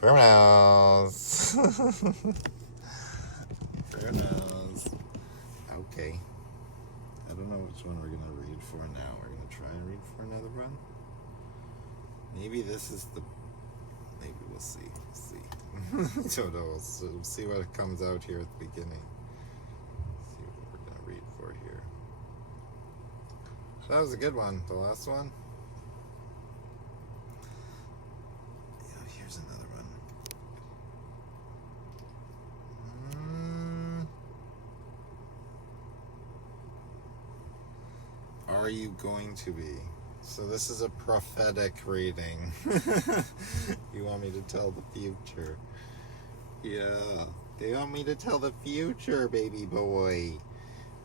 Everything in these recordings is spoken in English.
Pronouns. Pronouns. Okay. I don't know which one we're going to read for now. We're going to try and read for another one. Maybe this is the... Maybe we'll see. Don't know. We'll see what comes out here at the beginning. See what we're going to read for here. That was a good one. The last one. Yeah, here's another one. Are you going to be? So this is a prophetic reading. You want me to tell the future? Yeah. They want me to tell the future, baby boy.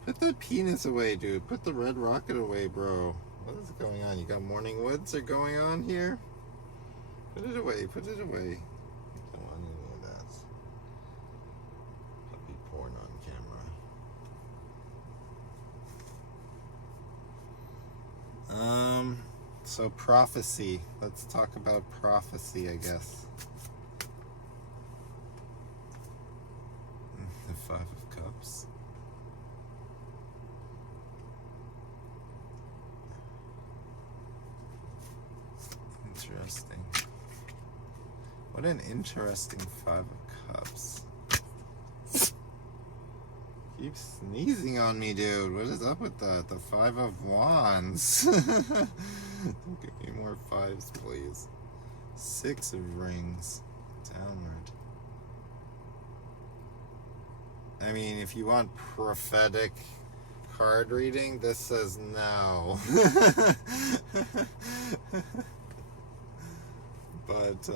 Put that penis away, dude. Put the red rocket away, bro. What is going on? You got morning woods are going on here? Put it away. Put it away. Don't want any of that. Puppy porn on camera. So prophecy. Let's talk about prophecy, I guess. The Five of Cups. Interesting. What an interesting Five of Cups. Keep sneezing on me, dude. What is up with that? The Five of Wands. Don't give me more fives, please. Six of Rings. Downward. I mean, if you want prophetic card reading, this says no. But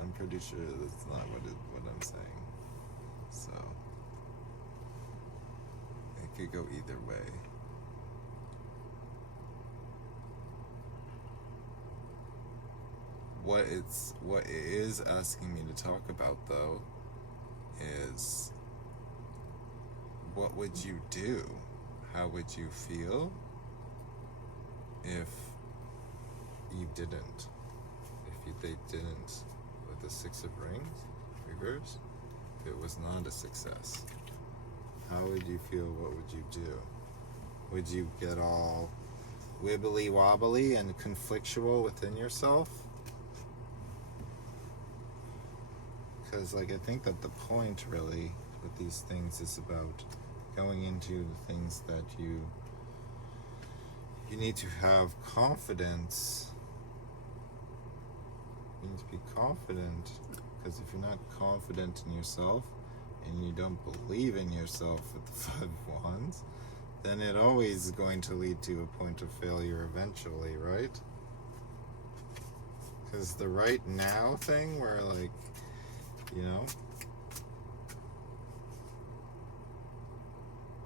I'm pretty sure that's not what I'm saying. So it could go either way. What it is asking me to talk about, though, is what would you do? How would you feel if you didn't? They didn't with the Six of Rings reverse, if it was not a success, how would you feel? What would you do? Would you get all wibbly wobbly and conflictual within yourself? Because I think that the point really with these things is about going into the things that you need to have confidence. You need to be confident, because if you're not confident in yourself and you don't believe in yourself with the Five of Wands, then it always is going to lead to a point of failure eventually, right? Because the right now thing where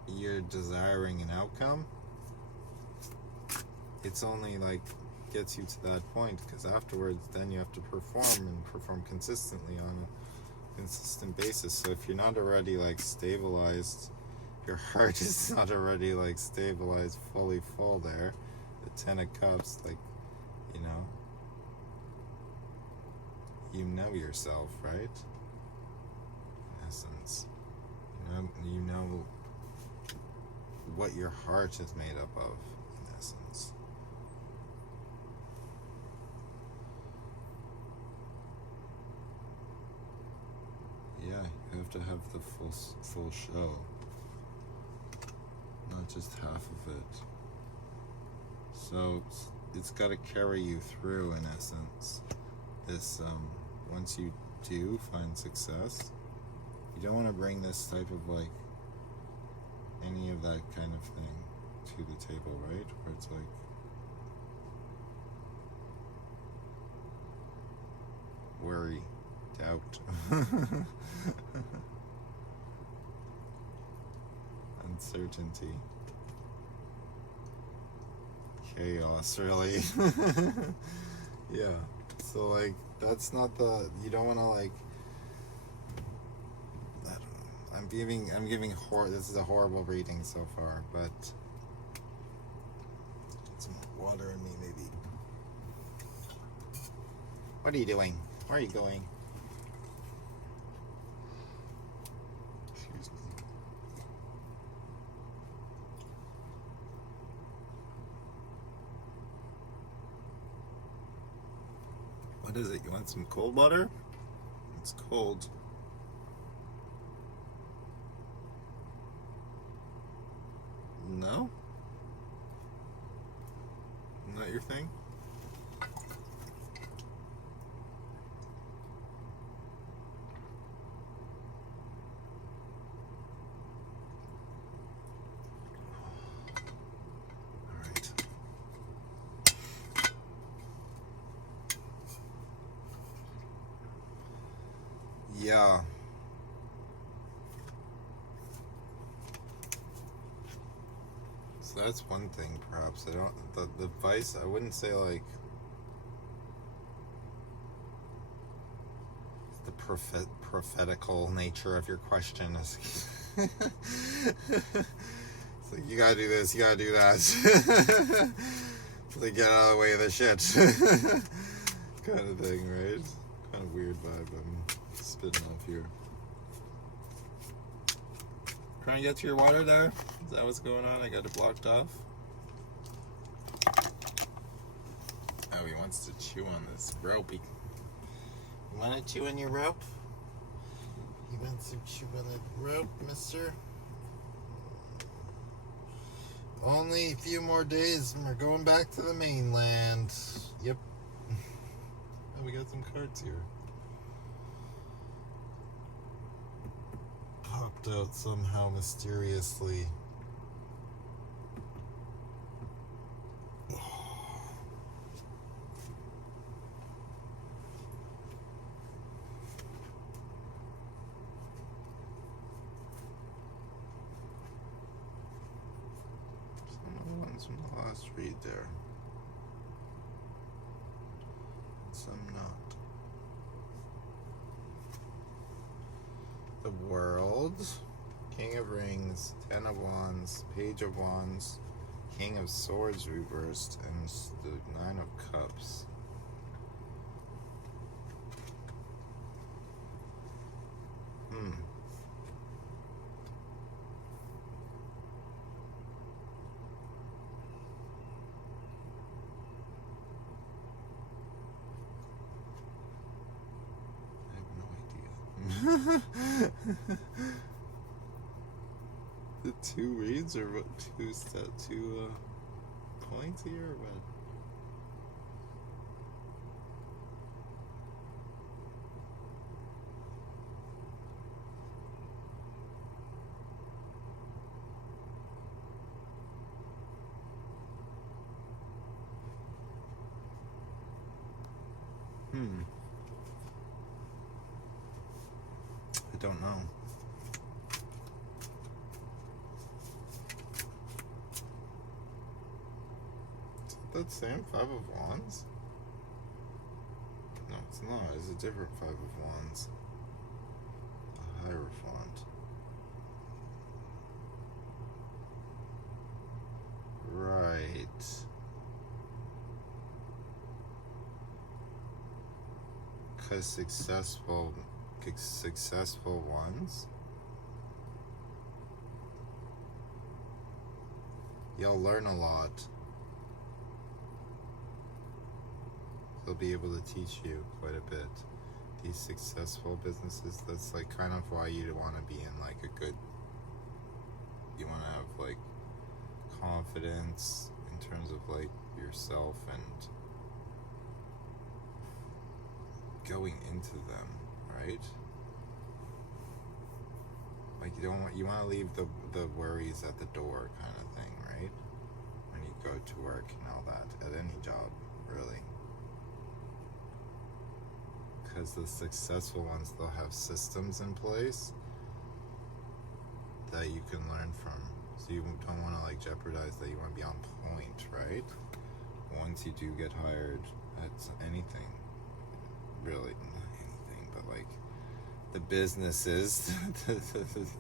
you're desiring an outcome, it's only gets you to that point, because afterwards then you have to perform consistently on a consistent basis. So if you're not already stabilized, your heart is not already stabilized fully full there, the Ten of Cups, you know yourself, right? In essence, you know what your heart is made up of, in essence. Yeah, you have to have the full show, not just half of it. So it's got to carry you through, in essence. This once you do find success, you don't want to bring this type of any of that kind of thing to the table, right? Where it's worry, doubt, uncertainty, chaos, really. Yeah. So that's not you don't want to I don't know. I'm giving this is a horrible reading so far, but get some water in me maybe. What are you doing? Where are you going? Excuse me. What is it? You want some cold water? It's cold. No? Not your thing? Alright. Yeah. So that's one thing, perhaps. The advice, I wouldn't say like the prophetical nature of your question is. It's like, you gotta do this, you gotta do that. Like, get out of the way of the shit. Kind of thing, right? Kind of weird vibe I'm spitting off here. Trying to get to your water there? Is that what's going on? I got it blocked off. Oh, he wants to chew on this rope. You want to chew on your rope? He wants to chew on the rope, mister. Only a few more days and we're going back to the mainland. Yep. Oh, we got some cards here. Popped out somehow mysteriously. Some of the ones from the last read there. Some not. The World, King of Rings, Ten of Wands, Page of Wands, King of Swords reversed, and the Nine of Cups. The two reads or what? Two points here or what? I don't know. Is it that same Five of Wands? No, it's not. It's a different Five of Wands. A Hierophant. Right. Because successful ones, you'll learn a lot. They'll be able to teach you quite a bit. These successful businesses, that's like kind of why you want to be in like a good, you want to have like confidence in terms of like yourself and going into them, right? Like you want to leave the worries at the door kind of thing, right? When you go to work and all that, at any job, really. Because the successful ones, they'll have systems in place that you can learn from. So you don't want to like jeopardize that. You want to be on point, right? Once you do get hired at anything, really, not anything, but like the businesses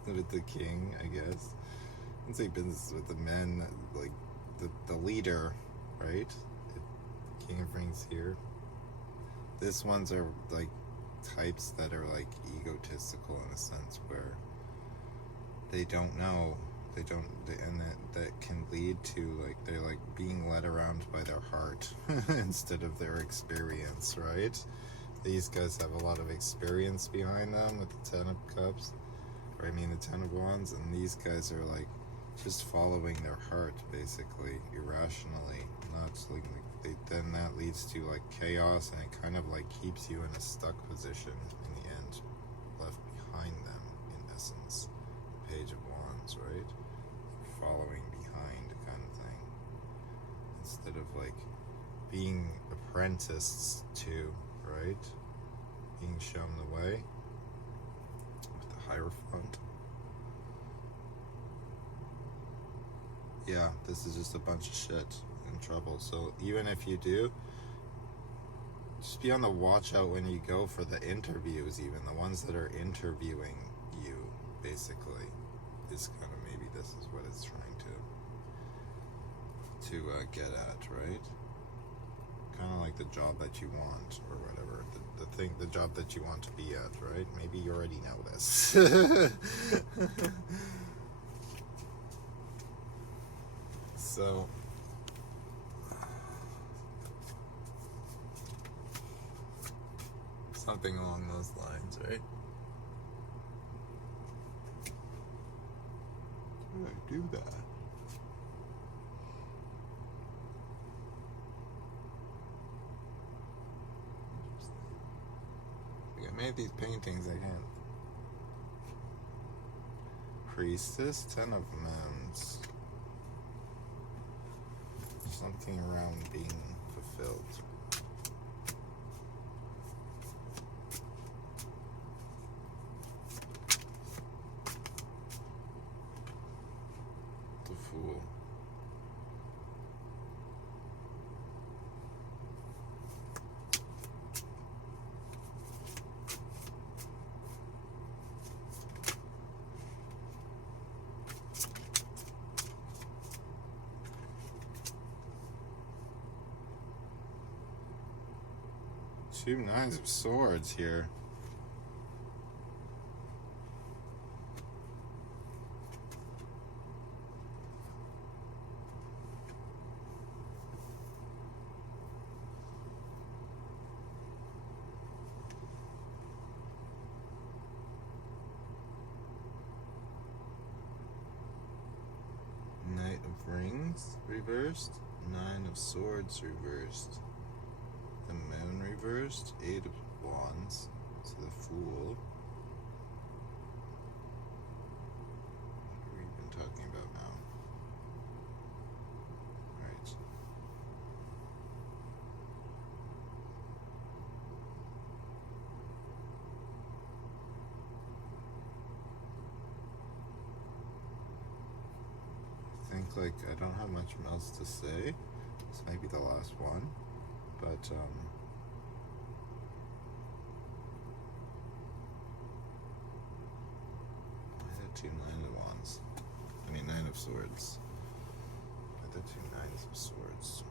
with the king, I guess. I wouldn't say business with the men, like the leader, right? The King of Rings here. This ones are like types that are like egotistical in a sense where they don't know, and that can lead to like they're like being led around by their heart instead of their experience, right? These guys have a lot of experience behind them with the Ten of Cups, or I mean the Ten of Wands, and these guys are like just following their heart basically, irrationally, not like then that leads to like chaos, and it kind of like keeps you in a stuck position in the end, left behind them in essence. Page of Wands, right? Following behind kind of thing, instead of like being apprenticed to, right? Being shown the way with the Hierophant. Yeah, this is just a bunch of shit in trouble. So even if you do, just be on the watch out when you go for the interviews, even the ones that are interviewing you, basically, is kind of maybe this is what it's trying to get at, right? Kind of like the job that you want or whatever, the job that you want to be at, right? Maybe you already know this. So something along those lines, right? How do I do that? I made these paintings again. Priestess, Ten of Wands. Something around being fulfilled. The Fool. Two Nines of Swords here. Knight of Rings reversed. Nine of Swords reversed. The Moon reversed. Eight of Wands. So the Fool. What have we been talking about now? Right. I think like I don't have much else to say. This might be the last one. But I had two Nine of Wands. I mean Nine of Swords. I had two Nines of Swords.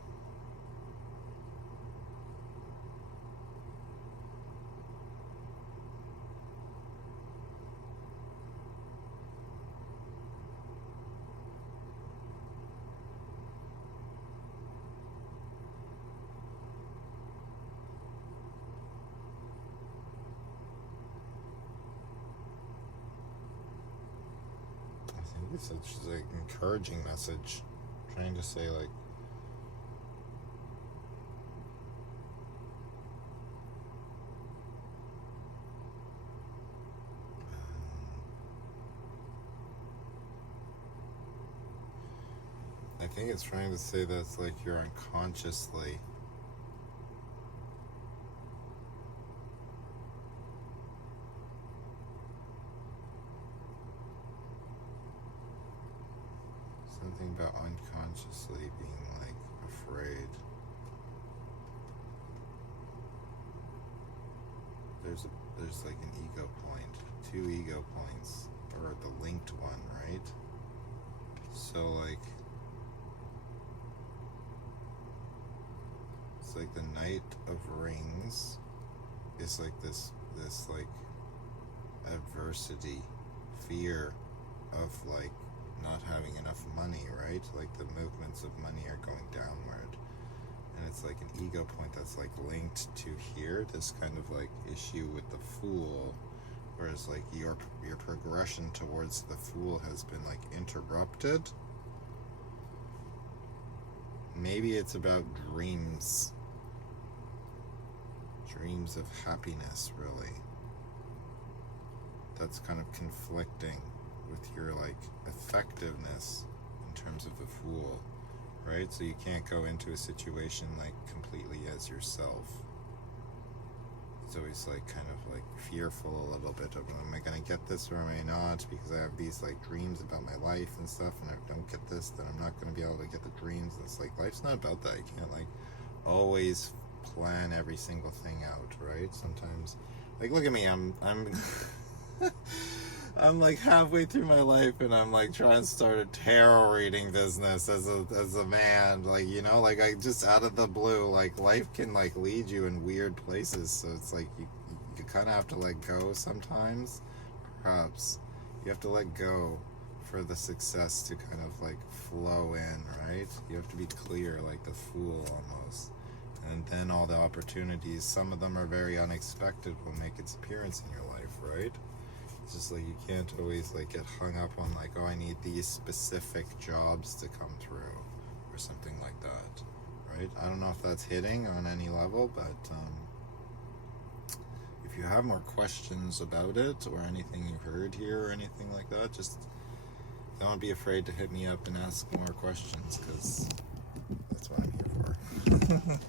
I think it's such like encouraging message, trying to say like I think it's trying to say that's like you're unconsciously something about unconsciously being like afraid. There's like an ego point, two ego points, or the linked one, right? So like it's like the Knight of Rings always like this like adversity, fear of like not having enough money, right? Like the movements of money are going downward, and it's like an ego point that's like linked to here, this kind of like issue with the Fool, whereas like your progression towards the Fool has been like interrupted. Maybe it's about dreams of happiness, really. That's kind of conflicting with your like effectiveness in terms of the Fool, right? So you can't go into a situation like completely as yourself. It's always like kind of like fearful a little bit of, am I going to get this or am I not, because I have these like dreams about my life and stuff, and if I don't get this, then I'm not going to be able to get the dreams. And it's like, life's not about that. You can't like always plan every single thing out, right? Sometimes, like, look at me, I'm I'm like halfway through my life and I'm like trying to start a tarot reading business as a man, like, you know, like I just out of the blue, like life can like lead you in weird places, so it's like you kind of have to let go sometimes. Perhaps you have to let go for the success to kind of like flow in, right? You have to be clear, like the Fool almost. And then all the opportunities, some of them are very unexpected, will make its appearance in your life, right? It's just like you can't always like get hung up on like, oh, I need these specific jobs to come through or something like that, right? I don't know if that's hitting on any level, but if you have more questions about it or anything you heard here or anything like that, just don't be afraid to hit me up and ask more questions, because that's what I'm here for.